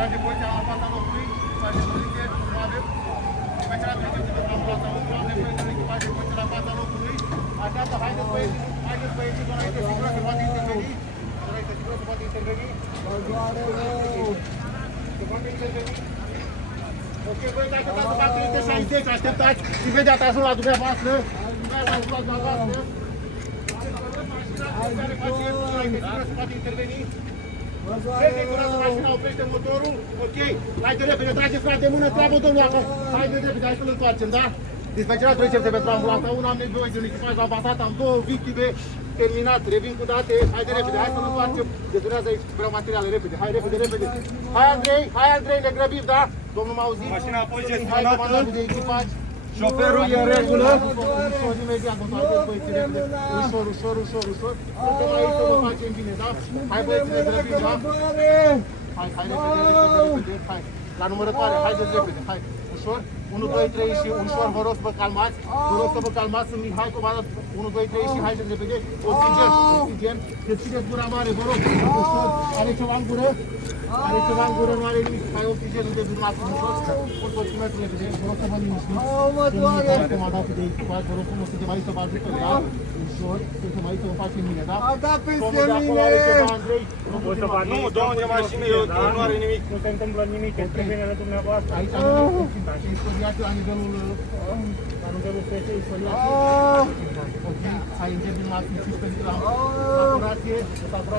Face poziția la fața locului, face poziție, nu avem. Special treceți pentru ambulanța 1, am nevoie de echipaje poziție la fața locului. Așteaptă, haideți băieții, doar aici sigură se poate interveni. Doar aici sigură se poate interveni. Se poate interveni. Ok, băieți, așteptați să facă 60, așteptați. Imediat ajung la dumneavoastră. Ajung la dumneavoastră. Care pacientul, doar aici sigură se poate interveni. Vehiculează mașina, oprește motorul, ok? Haide repede, trageți frate de mână, treabă domnul acolo. Haide repede, hai să-l întoarcem, da? Dispeceratul recepție pentru ambulanța 1, am nevoie de un echipaj avansat, am 2 victime, terminat, revin cu date, haide repede, hai să-l întoarcem. Detunează aici, vreau materiale, repede, hai repede, repede. Hai Andrei, ne grăbim, da? Domnul m-a auzit? Mașina a fost gestionată. Hai comandantul de echipaj. Șoferul e în regulă. Ușor, imediat, mă toarceți băieții, repede. Ușor. Suntem aici să vă facem bine, da? Hai băieții, ne grăbim, da? Hai, repede, hai. La numărătoare, haideți repede, hai. Ușor. 1, 2, 3 și ușor, vă rog să vă calmați. Vă rog să vă calmați, sunt Mihai, comandant. 1, 2, 3 și haideți repede. Oxigen. Deschideți gura mare, vă rog. Ușor. Are ceva în gură? Are ceva în gură, nu are nimic. Hai oxigenul de dumneavoastră, ușor. Un portimetru repede. Vă rog să vă liniștiți. Sunt comandantul de echipaj, vă rog frumos, suntem aici să vă ajută, da? Ușor. Suntem aici să vă facem bine, da? A dat peste Domnul de acolo are ceva, Andrei. Nu, domnul de mașină, eu nu are nimic. Nu se întâmplă nimic, este binele dumneavoastră. Aici am nimic, și istoriații la nivelul PC, istoriații. Ok, hai începem la 15 pentru saturație,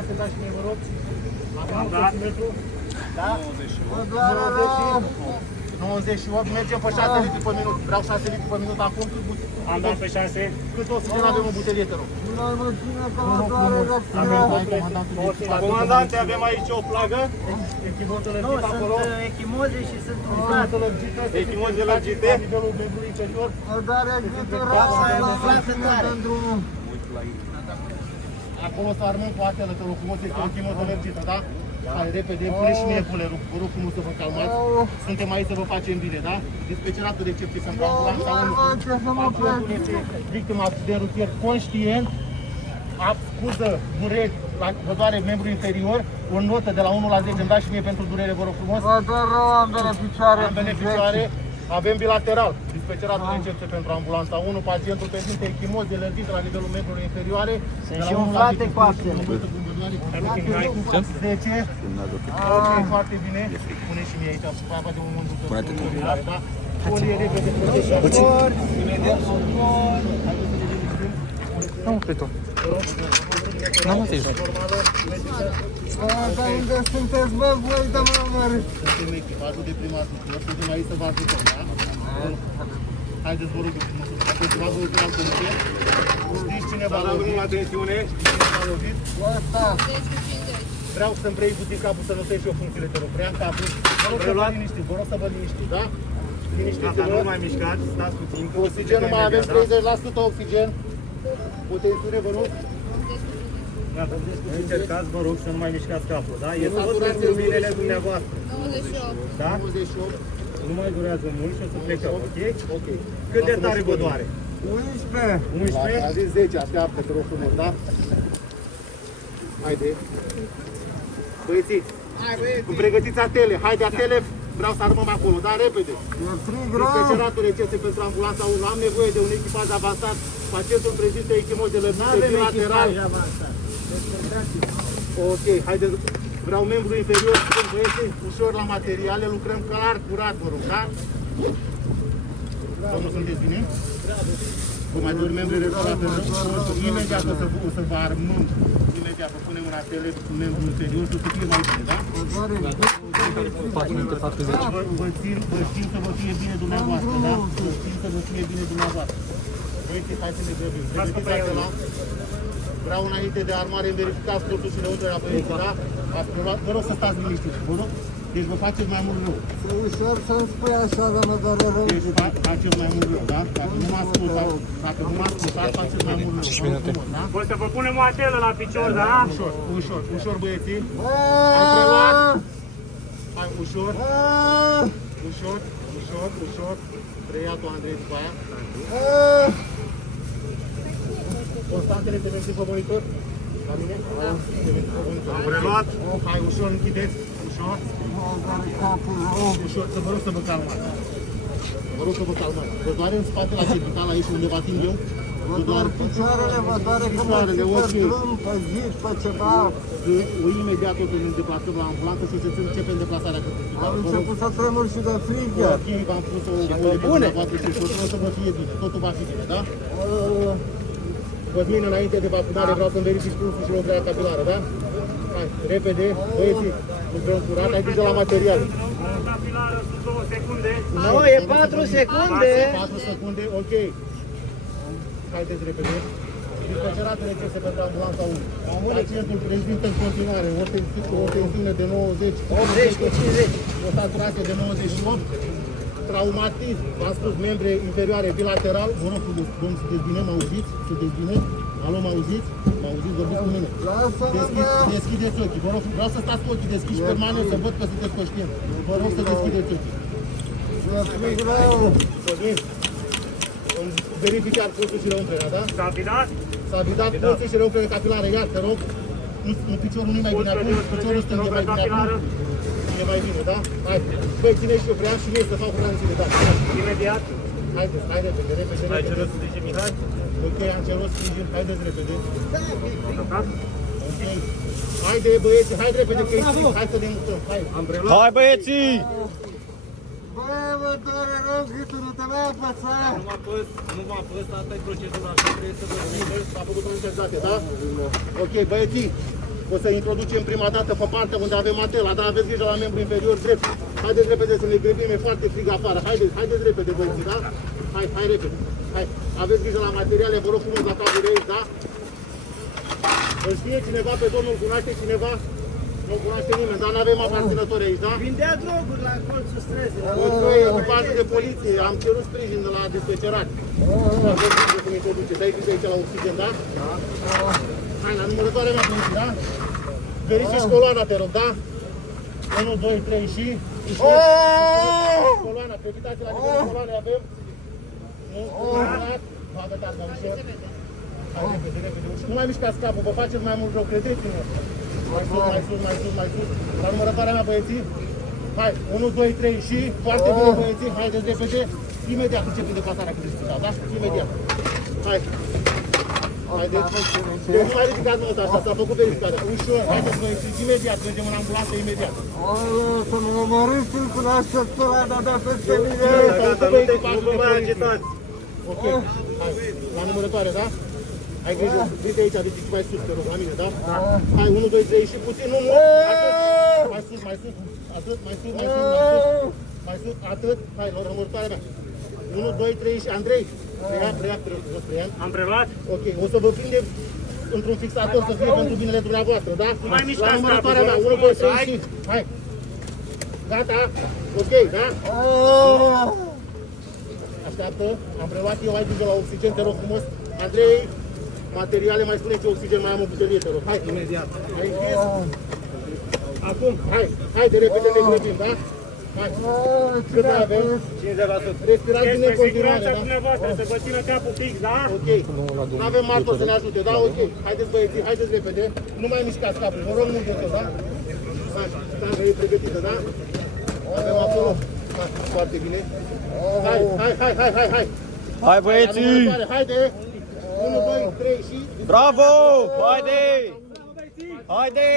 să dați și mie, vă rog. Avem un centimetru, da? 98, mergem pe 6 litri pe minut. Vreau 6 litri pe minut acum. Am dat pe 6. Cât oxigen avem în butelie, te rog? Comandante, avem aici o plagă. Echimoze Nu, lărgite acolo. sunt echimoze și sunt umflate. Echimoze lărgite. La nivelul membrului inferior. Dar agricultura să tare în drumul. Acolo să armăm cu astea, te rog frumos, este o echimoză lărgită, da? Hai, repede, pune și mie culerul, vă rog frumos să vă calmați. Suntem aici să vă facem bine, da? Dispeceratul recepție pentru ambulanța 1. Pacientul este victima de rutier conștient, scuză, dureri, vă doare membrul inferior, o notă de la 1 la 10, îmi dați și mie pentru durere, vă rog frumos. Vă doar rău, ambele picioare. Ambele picioare, avem bilateral. Dispeceratul recepție pentru ambulanța 1, pacientul prezintă echimoze lărgite la nivelul membrului inferiore. Sunt și umflate coapsele. 10. Ok, foarte bine. Pune și mie aici, poate un mândru de da? Folie repede. Nu, pe tu. N-am atins. Dar unde sunteți, bă, voi de mămări? Suntem echipajul de primat, suntem aici să vă ajutăm, da? Haideți, vă rog, frumos, să vă ajutăm la poliție. Știți cine v-a lovit? Atențiune. Ăsta. Vreau să-mi preiei puțin capul să notez și eu funcțiile, te rog. Preiam capul. Vă rog să vă liniștiți, vă rog să vă liniștiți, da? Liniștiți-vă. Nu mai mișcați, stați puțin. Oxigenul mai avem 30% oxigen. Potențiune, vă rog. Încercați, vă rog, să nu mai mișcați capul, da? E tot pentru luminele dumneavoastră. 98. Da? 98. Nu mai durează mult și o să plecăm, ok? Ok. Cât de tare vă doare? 11. 11? A zis 10, așteaptă, te rog frumos, da? Haide. Băieții, cum pregătiți atele, haide atele, vreau să armăm acolo, da? Repede. E frig rău. Dispeceratul recepție pentru ambulanța 1, am nevoie de un echipaj avansat. Pacientul prezintă echimoze lărgite bilateral. Ok, haideți. Vreau membru inferior, sunt băieții, ușor la materiale, lucrăm clar, curat, vă rog, da? Domnul, sunteți bine? Vă mai dor membru respirator, imediat o să vă armăm, imediat vă punem în atele membru inferior și o să fie mai bine, da? Vă țin să vă fie bine dumneavoastră, da? Vă țin să vă fie bine dumneavoastră. Băieții, hai să ne grăbim. Pregătiți acela. Vreau înainte de armare, verificați totuși lăuntele la băieții, da? Ați preluat, vă rog să stați liniștiți, vă rog. Deci vă faceți mai mult rău. E ușor să-mi spui așa, dar mă doare rău. Deci faceți mai mult rău, da? Dacă nu m-ați ascultat, faceți mai mult rău. Da? O să vă punem o atelă la picior, da? Ușor băieții. Ai preluat. Hai, ușor. Ușor. Preia-tu, Andrei, după aia. Constantele te menții pe monitor? La mine? Te menții pe monitor. Am preluat. Hai, ușor, închideți. Ușor. Doare capul rău. Ușor, să vă rog să vă calmați. Vă rog să vă calmați. Vă doare în spate la cervical, aici unde vă ating eu? Vă doar picioarele, vă doare că mă țin pe drum, pe zid, pe ceva. Imediat tot ne deplasăm la ambulanță și începem deplasarea către spital. Am început să tremur și de frigă. Ok, v-am pus o folie pe dumneavoastră și o să vă fie bine. Totul va fi bine, da? Cosmin, înainte de vaccinare vreau să-mi verifici pulsul și lucrarea capilară, da? Hai, repede, băieții, lucrăm curat, ai grijă la materiale. Capilară sub 2 secunde. Nu, e 4 secunde. 4 secunde, ok. Haideți repede. Dispeceratele necese pentru ambulanța 1. Pacientul prezintă în continuare o tensiune de 90, 80 cu 50. o saturație de 98, traumatism, v-am spus, membre inferioare bilateral, mă rog, sunteți bine, mă auziți? Sunteți bine? Alo, mă auziți? Mă auziți? Vorbiți cu mine. Deschideți ochii, vă rog, vreau să stați cu ochii deschiși permanent, să văd că sunteți conștienți. Vă rog să deschideți ochii. Cosmin, îmi verificați pulsul și reumflerea, da? S-a vidat? S-a vidat pulsul și reumflere capilară, iar, te rog. Nu, piciorul nu-i mai bine acum, piciorul stâng e mai bine acum. E mai bine, da? Hai, băi, ține și eu vreau și mie să fac urgențele, da? Imediat. Haideți, hai repede, repede, Ai repede. cerut sprijin, Mihai? Ok, am cerut sprijin, haideți repede. Atacat? Ok. Haide, băieți, hai repede că e strict, hai să ne mutăm, hai. Am preluat. Hai băieții! Bă, mă doare rău gâtul, nu te mai apăsa. Nu m-a păs, asta e procedura, așa trebuie să vă S-a făcut o interzație, da? Ok, băieții, o să introducem prima dată pe partea unde avem atela, da? Aveți grijă la membru inferior drept. Haideți repede să ne grăbim, e foarte frig afară. Haideți repede, băieții, da? Hai repede. Hai, aveți grijă la materiale, vă rog frumos la capul de aici, da? Îl știe cineva pe domnul, cunoaște cineva? Nu cunoaște nimeni, dar nu avem aparținători aici, da? Vindea droguri la colțul străzii. În bază de poliție, am cerut sprijin de la dispecerat. Aveți grijă cum introduce, dai grijă aici la oxigen, da? Hai, la numărătoarea mea, băieții, da? Verifici coloana, te rog, da? 1, 2, 3 și... Coloana, previtați la nivelul coloanei, avem? Nu? Va gătați, mă, ușor. Hai, repede, repede, ușor. Nu mai mișcați capul, vă faceți mai mult rău, credeți-mă. Mai sus, mai sus, mai sus, mai sus. La numărătoarea mea, băieții. Hai, 1, 2, 3 și... Foarte bine, băieții, haideți repede. Imediat începem deplasarea cu disputarea, da? Imediat. Hai. Haideți. Deci nu mai ridicați mâna asta, s-a făcut verificarea. Ușor, haideți băieți, imediat, mergem în ambulanță, imediat. Să mă omorâți cu așteptura, dar da peste mine. Nu mai agitați! Ok, hai, la numărătoare, da? Ai grijă, ridică aici, ridici mai sus, te rog, la mine, da? Hai, 1, 2, 3 și puțin, nu, atât. Mai sus, atât, mai sus, mai sus, atât. Hai, la numărătoarea mea. 1, 2, 3 și Andrei. Preia. Am preluat? Ok, o să vă prindem într-un fixator să fie pentru binele dumneavoastră, da? Nu mai mișcați la numărătoarea mea, capul, 1, 2, 3 hai. și... Hai! Gata? Ok, da? Așteaptă, am preluat eu, ai grijă la oxigen, te rog frumos. Andrei, materiale, mai spune ce oxigen, mai am o butelie, te rog. Hai, imediat. Ai închis? Acum, hai de repede ne grăbim, da? Hai. Cât mai avem? 50%. Respirați bine în continuare, da? Dumneavoastră, să vă țină capul fix, da? Ok. Nu avem martor să ne ajute, da? Ok. Haideți băieții, haideți repede. Nu mai mișcați capul, vă rog mult de tot, da? Hai, stanga e pregătită, da? Avem acolo. Hai, foarte bine. Hai. Hai băieții! Haide! 1, 2, 3 și... Bravo! Haide! Haide!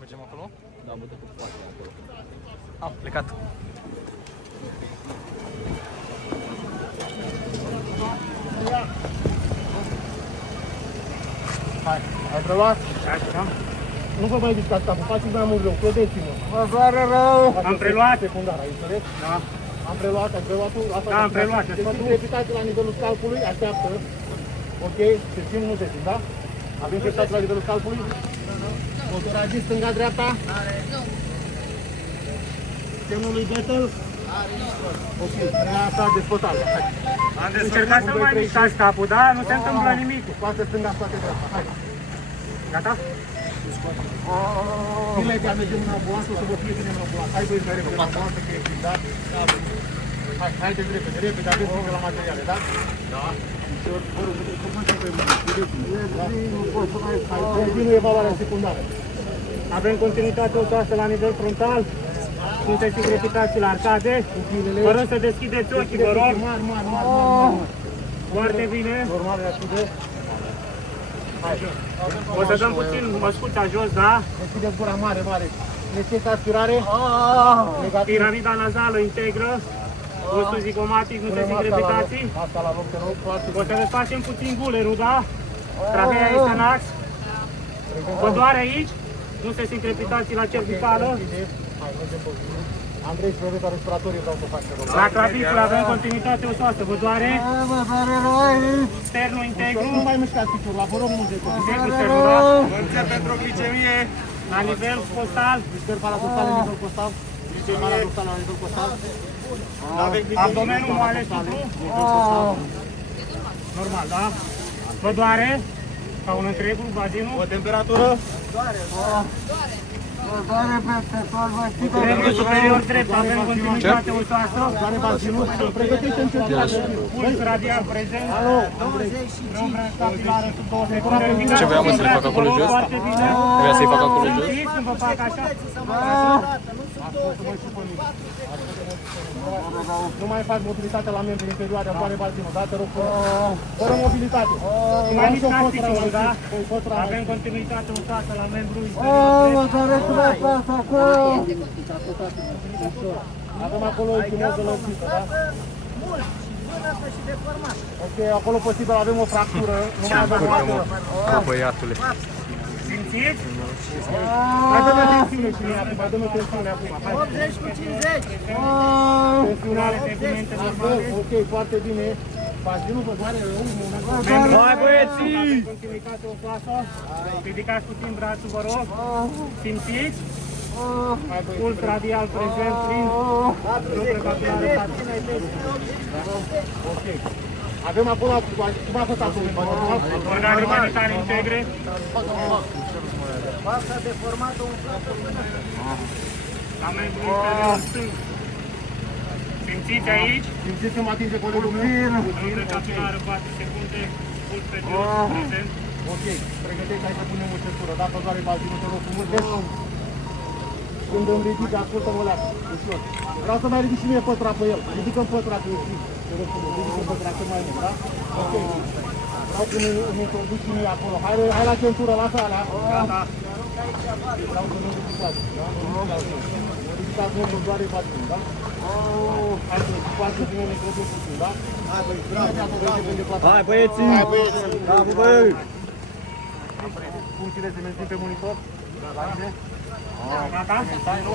Mergem acolo? Da, mă duc cu poate acolo. Am plecat. Hai, ai preluat? Așa. Nu vă mai discați capul, faceți mai mult rău, credeți-mă. Mă doare rău. Am preluat? Secundar, ai înțeles? Da. Am preluat, ai preluat. Da, am preluat. Deci crepitați la nivelul scalpului, așteaptă. Ok, se simt, nu se simt, da? Avem crepitați la nivelul scalpului? Motoragist stânga-dreapta? Nu. Semnul lui Betel? Ok, rea asta despătat. Am încercat să mai mișcați capul, da? Nu se întâmplă nimic. Spate stânga, spate dreapta. Hai. Gata? Imediat mergem în ambulanță, o să vă fie bine în ambulanță. Hai băi, repede în ambulanță, că e timp, da? Hai, haideți repede, aveți grijă la materiale, da? Da. Vă rog, cum începem? Vedeți? Nu pot să mai fac. Vinul e valoarea secundară. Avem continuitate osoasă la nivel frontal. Sunteți în gravitație la arcade. Fără să deschideți ochii, vă rog. Foarte bine. Normal, deschide. O să dăm puțin măscuța jos, da? Deschideți gura mare, mare. Necesită aspirare. Negativ. Piramida nazală integră. Gustul zigomatic, nu sunteți în gravitații. Asta la loc, te rog, foarte O să ne facem puțin gulerul, da? Trahea este în ax. Vă doare aici? Nu se simt crepitații la cervicală. Hai, mergem pe zi. Andrei, și brevet respiratorii vreau să fac, te rog. La clavicula avem continuitate osoasă. Vă doare? Mă doare rău aici. Sternul integru. Nu mai mișcați piciorul, la vă rog mult de tot. Integru sternul, da? Înțep pentru glicemie. La nivel costal. Mișcări paradosale la nivel costal. Mișcări paradosale la nivel costal. Abdomenul moale suplu. Normal, da? Vă doare? Ca un întregul, bazinul? O temperatură? Mă doare peste tot, vă știi că Dreptul superior drept, avem continuitate osoasă. Doare bazinul. Pregătiți încercare. Puls radial prezent. Alo. Nombre capilare sub 2 secunde. Ce voiam să le fac acolo jos? Foarte bine. Trebuia să-i fac acolo jos? Simțiți când vă fac așa? Nu mai faci mobilitate la membrii interioare, doare bazinul, da? Te rog, fără mobilitate. Mai mișcați piciorul, da? Avem continuitate osoasă la membru mă doare să mă pas acolo. Avem acolo echimoză lărgită, da? Ok, acolo posibil avem o fractură, nu mai avem o altă. Băiatule. Simțiți? Mai dă-mi tensiune și mie acum, mai dă-mi tensiune acum. 80 cu 50. Tensiunea segmente normale. Ok, foarte bine. Bazinul vă doare rău, Hai băieții! Continuitate osoasă. Ridicați puțin brațul, vă rog. Simțiți? Puls radial prezent, plin. Nombre capilare Ok. Avem acolo, cum a fost acolo? organe umanitare integre. Fața deformată umflată până. La membru inferior stâng. Simțiți aici? Simțiți că mă atinge colegul meu? Nombre capilară 4 secunde. Puls pe jos, prezent. Ok, pregătești, hai să punem o centură. Dacă doare bazinul, te rog frumos. Când îmi ridic, ascultă-mă leacă, ușor. Vreau să mai ridic și mie pătra pe el. Ridică-mi pătra pe el. Te rog frumos, ridică-mi pătra cât mai mult, da? Ok. Vreau să îmi introduc și mie acolo. Hai la centură, lasă alea. Gata. Vreau să nu ridicați, da? Ridicați mult, îmi doare bazinul, da? Hai să facă bine, ne credem puțin, da? Hai băi, bravo. Hai băieții! Hai băieții! Bravo băi! Funcțiile se mențin pe monitor? Da, Gata? Stai, nu?